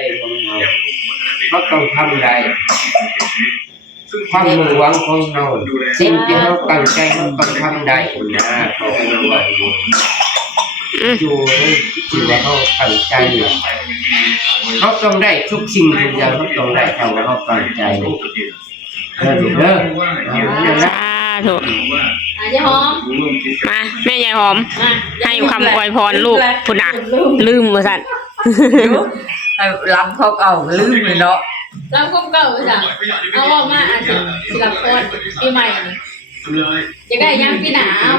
ไอ้ของเราเขาต้องทำได้ความมุ่งหวังของเราสิ่งที่เราตั้งใจเราต้องทำได้คุณนะเขาเราว่าอยู่ในที่ว่าเขาตั้งใจเขาต้องได้ทุกสิ่งทุกอย่างเขาต้องได้เท่าว่าเขาตั้งใจเด้อสาธุยายหอมมาแม่ยายหอมให้คำอวยพรลูกคุณน่ะลืมว่าสั่น ล้ำเขาเก่าลืมเลยเนาะ เราคุ้มเก่าจ้ะเอาว่ามาอาจจะสิลับคนปีใหม่จะได้ยังปีหนาว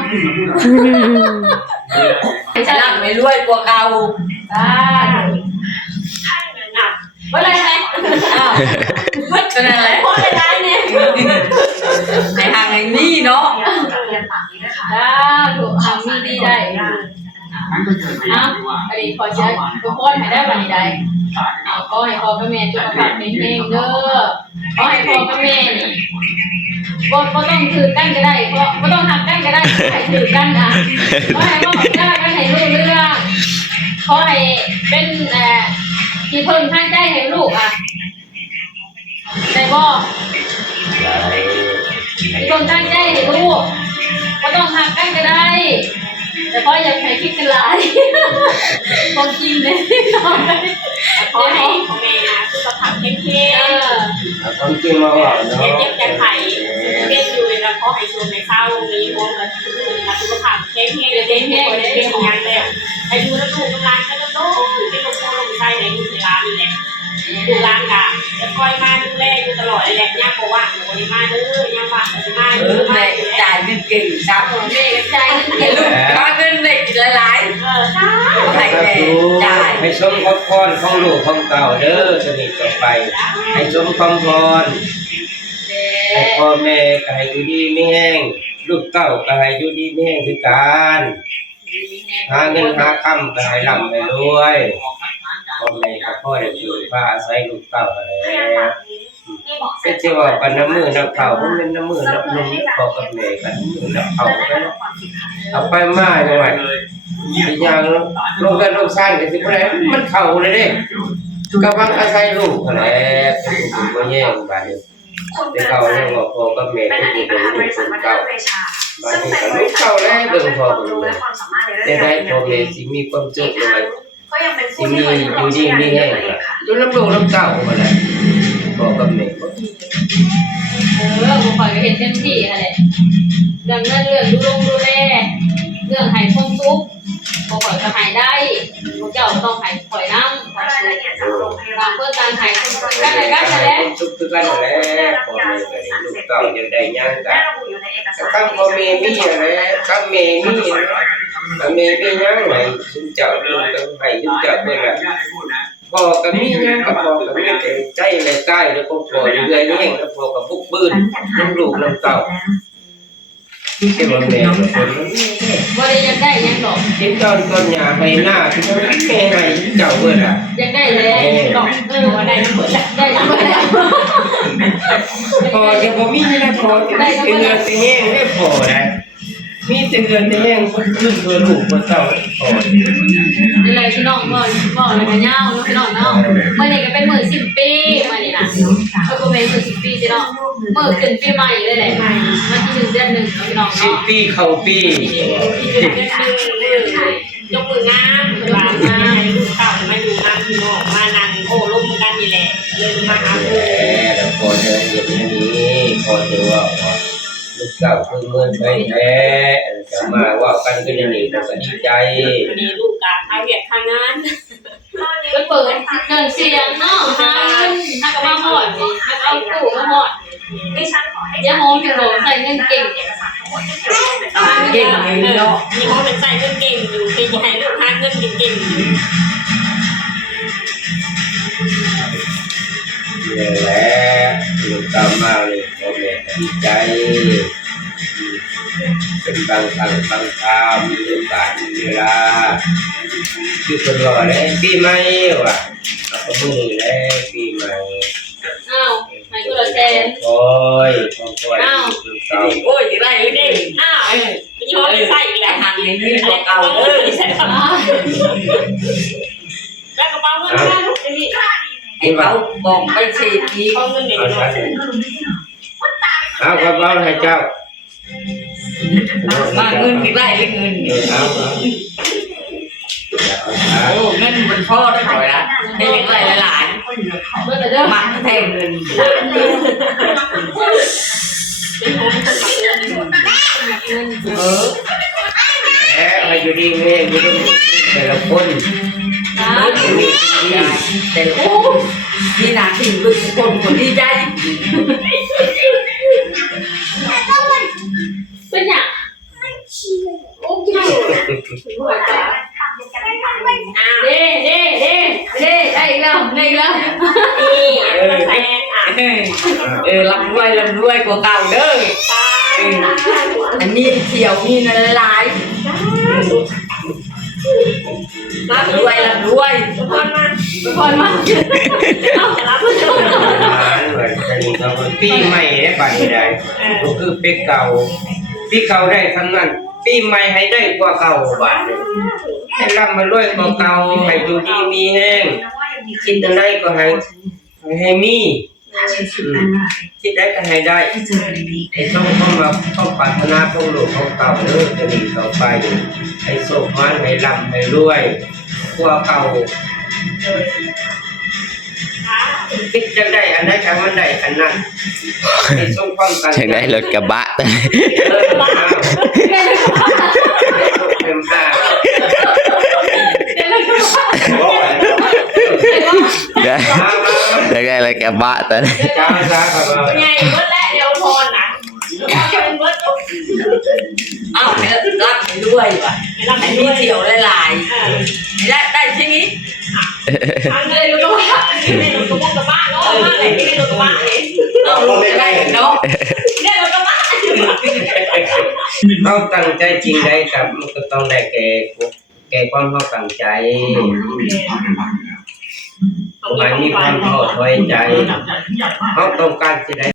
จะรักไม่รวยกว่าเก่าว่าอะไรไหมไม่เป็นไร เพราะอะไรเนี่ยในทางไอ้นี่เนาะถูกทำมีดีได้เอาอันนี้ขอเชิญทุกคนให้ได้บันไดก็ให้พ่อกับแม่สุขภาพแข็งแรงเด้อก็ให้พ่อกับแม่นี่ก็ต้องถือกันก็ได้ก็ต้องทำกันก็ได้ให้ถือกันอ่ะก็ให้พ่อกับแม่กันให้รู้เรื่องขอให้เป็นที่พึ่งทางใจให้ลูกอ่ะแต่ก็ที่พึ่งทางใจให้ลูกก็ต้องทำกันก็ได้แต่พ่ออยากให้คิดกันหลายคนจริงเลยขอให้พ่อแม่สุขภาพแข็งแรงคนจริงมาว่าเนาะเจ็บจะไข้เป็นอยู่เลยนะขอให้ชวนในเศร้ามีมองกันสุขภาพแข็งแรงเป็นของงานเลยอายุแล้วลูกกำลังจะโตเป็นลูกโตลงใจในลูกร้านนี่แหละลูกร้านกะจะคอยมาดูแลอยู่ตลอดแหละย่าบอกว่าหนูนี่มาเด้อย่าว่าจะมาเด้อมาจ่ายเงินเก่งครับแม่ใจเห็นลูกมาเงินเด็กหลายใช่จ่ายให้ชมความพรของลูกของเก่าเด้อจะมีต่อไปให้ชมความพรให้พ่อแม่ก็ให้อยู่ดีไม่แห้งลูกเต้าก็ให้อยู่ดีไม่แห้งคือการหาเงินหาคำก็ให้ร่ำให้รวยพ่อแม่ก็พ่อได้อยู่พาอาศัยลูกเต้าอะไรเป็นเจ้าว่ากันน้ำมือน้ำเข่ามันเป็นน้ำมือน้ำนมพ่อกับแม่กันน้ำมือน้ำเข่าไปเนาะเอาไปมาจังหวะอย่างลงกันลงซ่านกันสิบ่ได้มันเข่าเลยเด้กำลังอาศัยลูกอะไรเป็นผู้บ่แย่งบาดนี้แต่เก่าเนี่ยบอกพ่อกับแม่เป็นผู้เป็นลูกคนเก่าบาดนี้ก็ลูกเก่าแล้วเบิ่งพ่อเบิ่งแม่แต่ได้พ่อแม่สิมีความสุขเลยสิมีอยู่ดีมีแห้งอยู่น้ำลูกน้ำเต้าบ่ได้พ่อกับแม่ผมขอเห็นเต็มที่อะไรเรื่องนั้นเรื่องดูแลเรื่องให้ความสุขพอขอจะหายได้พวกเจ้าต้องหายปล่อยน้ำต่างเพื่อการหายกันอะไรกันแล้วสุขคือกันแล้วพ่อแม่ก็ได้ลูกเต้าจะได้ยังกันถ้าพ่อแม่มีอะไรถ้าแม่มีถ้าแม่มียังไงสุนเจ้าลูกต้องให้สุนเจ้าเพิ่นล่ะพ่อก็มียังก็พ่อก็มีแต่ใจและกายแล้วก็พ่อเรื่อยๆนี่แล้วพ่อก็บุกบืนน้ำลูกน้ำเต้าที่เป็นแม่บ่ได้ยังได้ยังดอกกินต้นหญ้าไปหน้าที่เขาแม่ให้เจ้าเบิดอ่ะยังได้เลยดอกว่าได้ทั้งหมดได้ทั้งหมดพอจะบ่มีนะพอจะได้เงินแต่แห้งได้พอได้มีแต่เงินแต่แห้งคนขึ้นตัวลูกคนเต้าพอนี่เลยพี่น้องบ่แล้วก็ยาวเนาะพี่น้องเนาะมื้อนี้ก็เป็นมื้อ10ปีมื้อนี้น่ะก็เป็นมื้อ10ปีพี่น้องมื้อขึ้นปีใหม่เลยแหละมันที่1เดือน1พี่น้องเนาะ10ปีเข้าปียกมืองามบางงามลูกเต่ามาอยู่งามพี่น้องมานั่งโอ้ร่มกันนี่แหละเลยมาหาแล้วพอจะเห็นนี้พอจะว่าลูกเต่าคือเงินไปแท้จะมาว่ากันก็ยังนี่ก็ดีใจวันนี้ลูกกะทายเวียดทางงานก็เปิดเงินเสียงเนาะหาเงินหากมาหอดนี่หาเอาตู้มาหอดอย่าโหมอยู่โหใส่เงินเก่งเก่งเนาะมีเขาเป็นใส่เงินเก่งอยู่เป็นยังไงลูกหาเงินเก่งอยู่นี่แหละลูกเต่ามาเลยพ่อแม่ดีใจเป็นบางครั้งบางคราวมีโอกาสมีเวลาคือคนรอแล้วปีใหม่ว่ะเอาไปมือแล้วปีใหม่อ้าวไม่กูละแสนโอ้ยอ้าวโอ้ยจะได้เลยดิอ้าวยี่ห้อใส่อีกแล้วทางนี้นี่เก่าใส่กระเป๋าแล้วกระเป๋าเงินลูกจะมี เขาบอกไปเสียที เอาเงินไหน เอา เนาะ ซะเอากระเป๋าให้เจ้า มาเงินอีกไล่เงิน เอา โอ้เงินมันพ่อได้หน่อยละได้ยังไงหลาย เบิ่งเด้อ ๆมักแทงเงิน เออ แล้วให้อยู่ดีแม่อยู่ดีแต่ละคน นะ มีดี แต่โอ้มีหน้าที่ลูกคนดีใจ เป็นหยังโอ้ยหัวตาเด้ได้อีกแล้วได้อีกแล้ว นี่แฟนอ่ะ ร่ำรวยกว่าเก่าเด้ออันนี้เขียวนี่นั่นลายร่ำรวย ทุกคนมา พรมา เอาแต่ละผู้ชม เหมือนกันเราปีใหม่ได้บัตรได้ก็คือปีเก่าได้ทั้งนั้นปีใหม่ให้ได้กว่าเก่าบัตรให้ร่ำมาด้วยกว่าเก่าให้ดูดีมีแห้งคิดอะไรก็ให้มีคิดได้ก็ให้ได้ให้ต้องมาต้องปรารถนาต้องหลุดของเก่าเด้อจะมีต่อไปให้โศกมันให้ร่ำให้รวยกว่าเก่าคิดจะได้อันใดก็มันได้อันนั้นให้สมความตั้งใจ อยากได้รถกระบะ เต็มตา อยากได้รถกระบะตอนนี้ จ้าจ้าครับ ไงเบิร์ดและเดี๋ยวพรนะเป็นเบิร์ดลูก อ้าวไม่รับให้ด้วยว่ะ ให้เรา อั ให้ น ด้ นี้ วย เขียวลายได้ใช่ไหม ทางเลยรู้ว่าไม่รู้ตัวกับบ้านเนาะมาเลยไม่รู้ตัวบ้านเลย ได้เนาะ เนี่ยเราก็บ้าน ต้องตั้งใจจริงได้กับมันก็ต้องได้แก่ความเขาตั้งใจมันมีความท้อถอยใจเขาต้องการจะได้